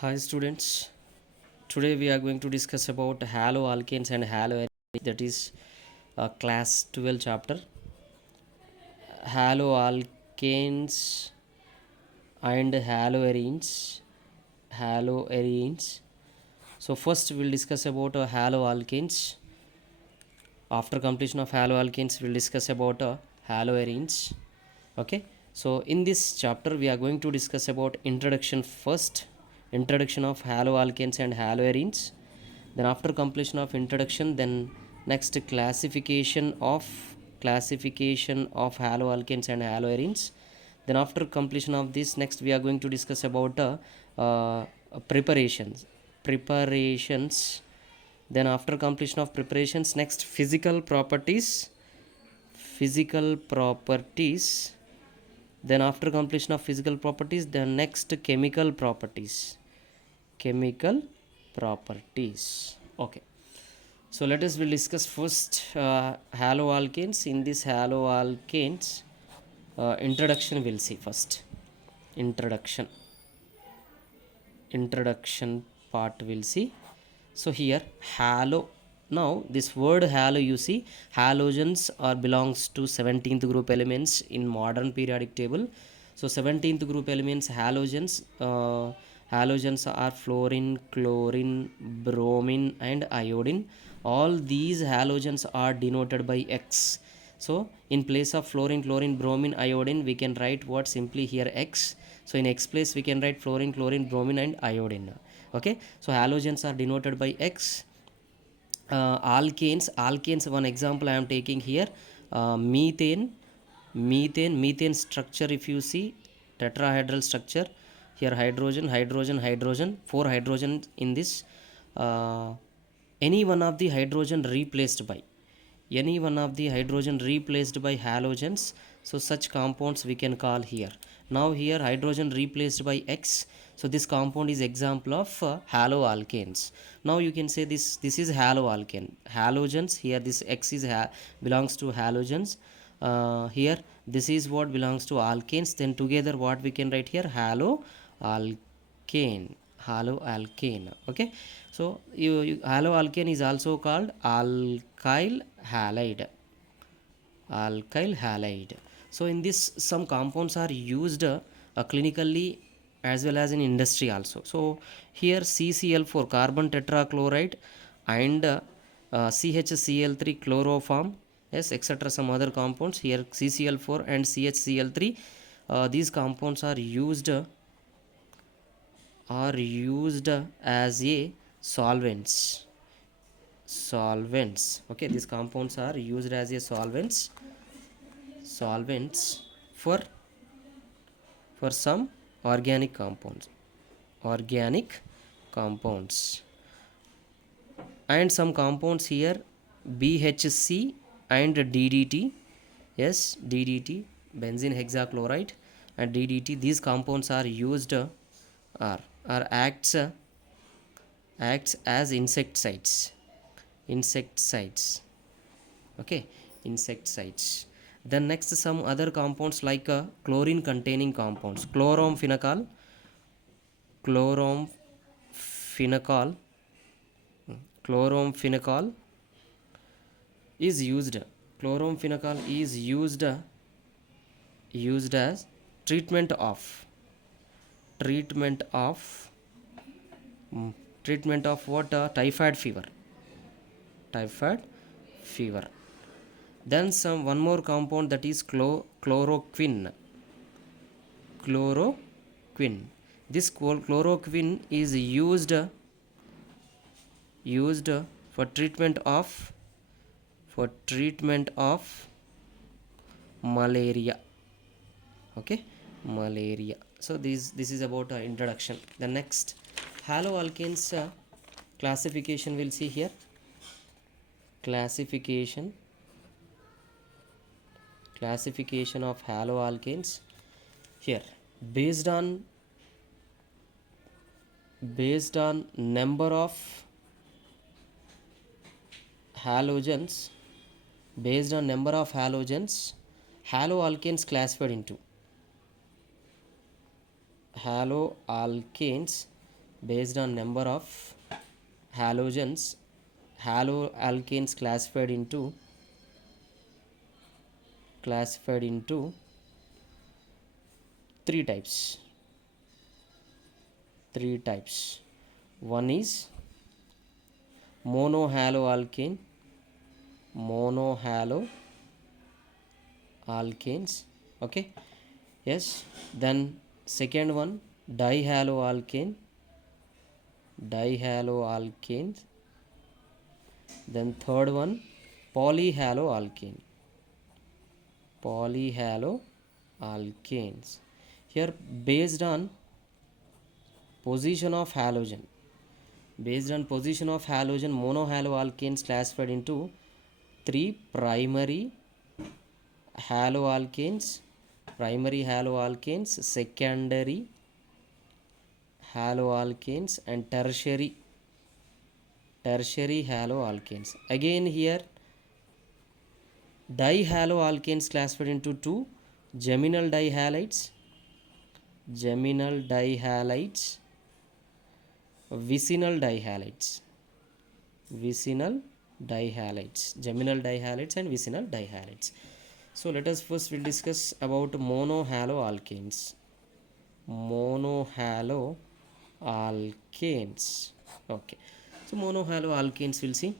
Hi students, today we are going to discuss about haloalkanes and haloarenes, that is class 12 chapter haloalkanes and haloarenes. So first we'll discuss about haloalkanes. After completion of haloalkanes we'll discuss about haloarenes. Okay, so in this chapter we are going to discuss about introduction first, introduction of haloalkanes and haloarenes. Then after completion of introduction, then next classification of haloalkanes and haloarenes. Then after completion of this, next we are going to discuss about preparations. Then after completion of preparations, next physical properties. Then after completion of physical properties, the next chemical properties. Okay, so let us will discuss first haloalkanes. In this haloalkanes introduction we'll see first. Introduction part we'll see. So here halo, now this word halo, you see halogens are belongs to 17th group elements in modern periodic table. So 17th group elements halogens are fluorine, chlorine, bromine and iodine. All these halogens are denoted by X. So in place of fluorine, chlorine, bromine, iodine, we can write what simply here X. So in X place we can write fluorine, chlorine, bromine and iodine. Okay, so halogens are denoted by X. Alkanes, one example I am taking here. Methane structure, if you see tetrahedral structure, here hydrogen, 4 hydrogen in this. uh, any one of the hydrogen replaced by halogens, so such compounds we can call here. Now here hydrogen replaced by X, so this compound is example of haloalkanes. Now you can say this is haloalkane. Halogens, here this X is belongs to halogens. Here this is what belongs to alkanes. Then together what we can write here, haloalkane. Okay, so haloalkane is also called alkyl halide. So in this some compounds are used clinically as well as in industry also. So here CCl4 carbon tetrachloride and CHCl3 chloroform, yes, etc. Some other compounds here CCl4 and CHCl3, these compounds are used as a solvents. Okay, these compounds are used as a solvents for some organic compounds and some compounds here BHC and DDT. Yes, DDT, benzene hexachloride and DDT, these compounds are used are acts as insecticides. Okay, insecticides. Then next some other compounds like chlorine containing compounds, chlorophenol chlorophenol is used. Chlorophenol is used as treatment of what, typhoid fever. Then some one more compound, that is chloroquine. This chloroquine is used for treatment of malaria. Okay, malaria. So this is about introduction. The next haloalkanes classification we'll see here. Classification of haloalkanes here, based on number of halogens, haloalkanes based on number of halogens, haloalkanes classified into three types. One is monohaloalkane, monohaloalkanes. Okay, yes. Then second one, dihaloalkanes. Then third one, polyhaloalkanes. Here, based on position of halogen, monohaloalkanes classified into three: primary haloalkanes, secondary haloalkanes, and tertiary haloalkanes. Again here, dihaloalkanes classified into two: geminal dihalides, vicinal dihalides, geminal dihalides and vicinal dihalides. So let us first will discuss about monohaloalkanes. Okay, so monohaloalkanes we'll see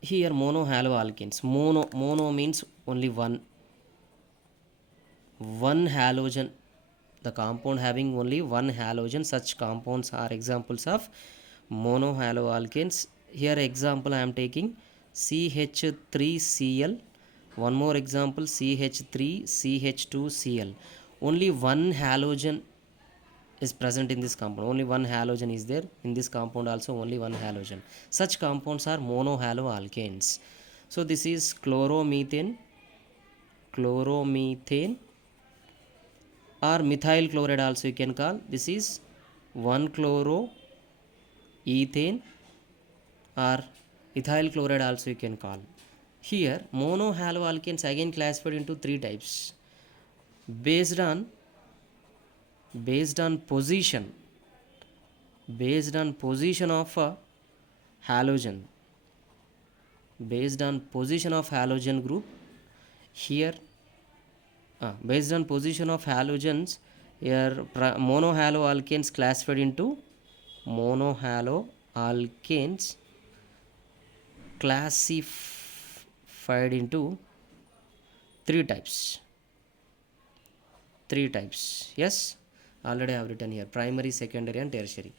here. Monohaloalkanes, mono means only one halogen, the compound having only one halogen. Such compounds are examples of monohaloalkanes. Here example I am taking CH3Cl. One more example, CH3CH2Cl. Only one halogen is present in this compound. Only one halogen is there in this compound also, only one halogen. Such compounds are monohaloalkanes. So this is chloromethane or methyl chloride also you can call. This is 1-chloroethane or ethyl chloride also you can call. Here monohaloalkanes again classified into three types based on position of a halogen, group. Here based on position of halogens, here monohaloalkanes classified into three types. Yes, already I have written here: primary, secondary and tertiary.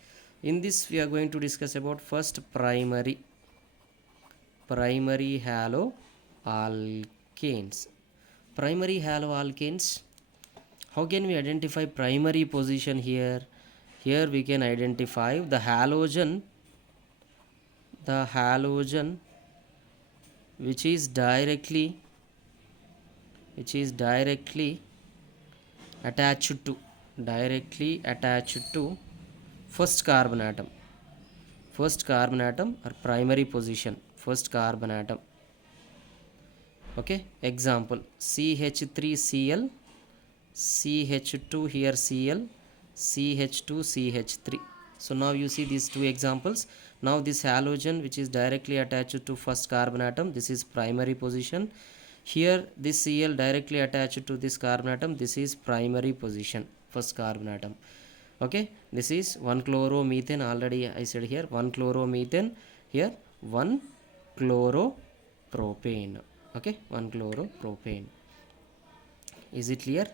In this we are going to discuss about first primary haloalkanes. How can we identify primary position here? Here we can identify the halogen which is directly attached to first carbon atom or primary position, first carbon atom. Okay, example CH3Cl, CH2, here Cl, CH2, CH3. So now you see these two examples. Now this halogen which is directly attached to first carbon atom, this is primary position. Here this Cl directly attached to this carbon atom, this is primary position, first carbon atom. Okay, this is 1-chloromethane. Already I said here 1-chloromethane, here 1-chloropropane. Okay, 1-chloropropane. Is it clear?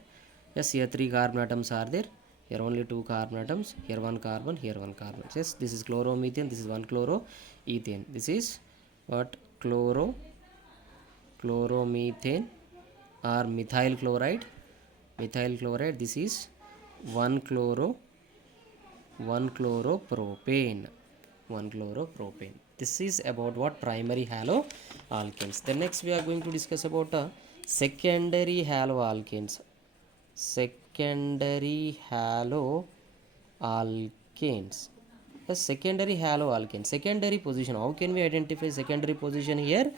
Yes, here 3 carbon atoms are there. Here only 2 carbon atoms. Here 1 carbon, here 1 carbon. Yes, this is chloromethane, this is 1-chloroethane. This is what? Chloromethane or methyl chloride. This is 1-chloropropane. This is about what? Primary haloalkanes. Then next we are going to discuss about secondary haloalkanes. The secondary haloalkane, secondary position. How can we identify secondary position here?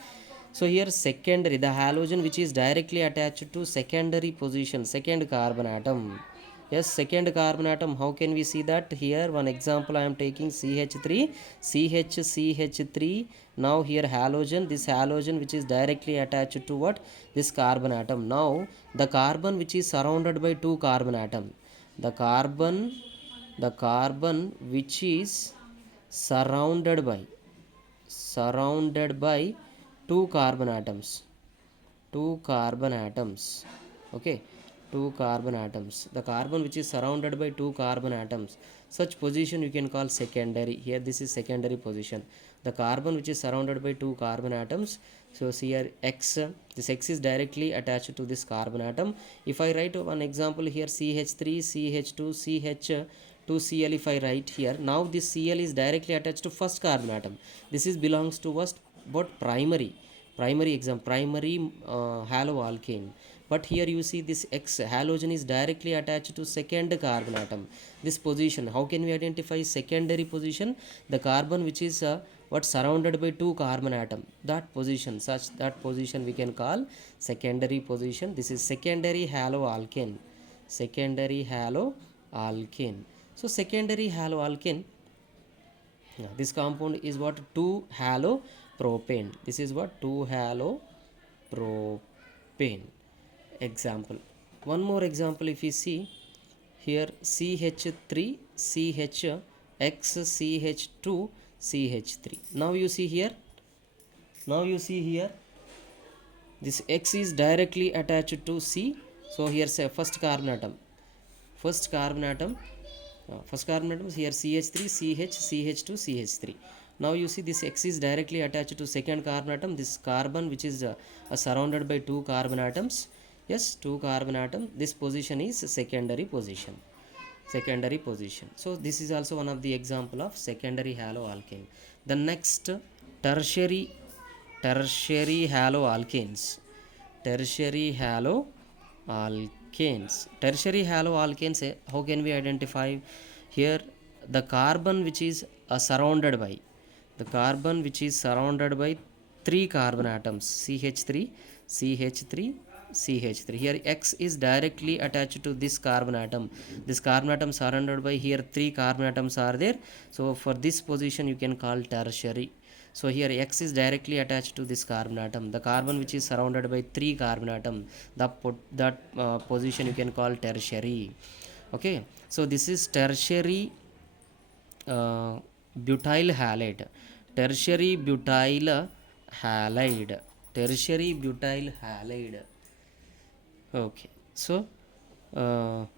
So here secondary, the halogen which is directly attached to secondary position, second carbon atom. Yes, second carbon atom. How can we see that? Here one example I am taking CH3, CH3. Now here halogen, this halogen which is directly attached to what? This carbon atom. Now the carbon which is surrounded by two carbon atom, the carbon which is surrounded by two carbon atoms, okay, two carbon atoms, the carbon which is surrounded by two carbon atoms, such position you can call secondary. Here this is secondary position, the carbon which is surrounded by two carbon atoms. So see here x, this x is directly attached to this carbon atom. If I write one example here, CH3 CH2 CH2Cl, if I write here, now this Cl is directly attached to first carbon atom. This is belongs to what primary exam, primary haloalkane. But here you see this x halogen is directly attached to second carbon atom. This position, how can we identify secondary position? The carbon which is what surrounded by two carbon atom, that position, that position we can call secondary position. This is secondary haloalkane, secondary haloalkane. So secondary haloalkane, this compound is what? 2-halopropane. This is what? 2-halopropane. Example, one more example, if you see here, CH3 CHX CH2 CH3. Now you see here, this X is directly attached to C. So here say first carbon atom is here CH3 CH2 CH3. Now you see this X is directly attached to second carbon atom, this carbon which is surrounded by two carbon atoms. Yes, two carbon atom, this position is secondary position. So this is also one of the example of secondary haloalkane. The next, tertiary haloalkanes. Tertiary haloalkanes, how can we identify? Here the carbon which is surrounded by three carbon atoms, CH3 here X is directly attached to this carbon atom. This carbon atom surrounded by here three carbon atoms are there. So for this position you can call tertiary. So here X is directly attached to this carbon atom, the carbon which is surrounded by three carbon atom, that position you can call tertiary. Okay, so this is tertiary butyl halide. Tertiary butyl halide. Okay, so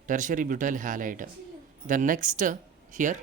tertiary butyl halide. The next here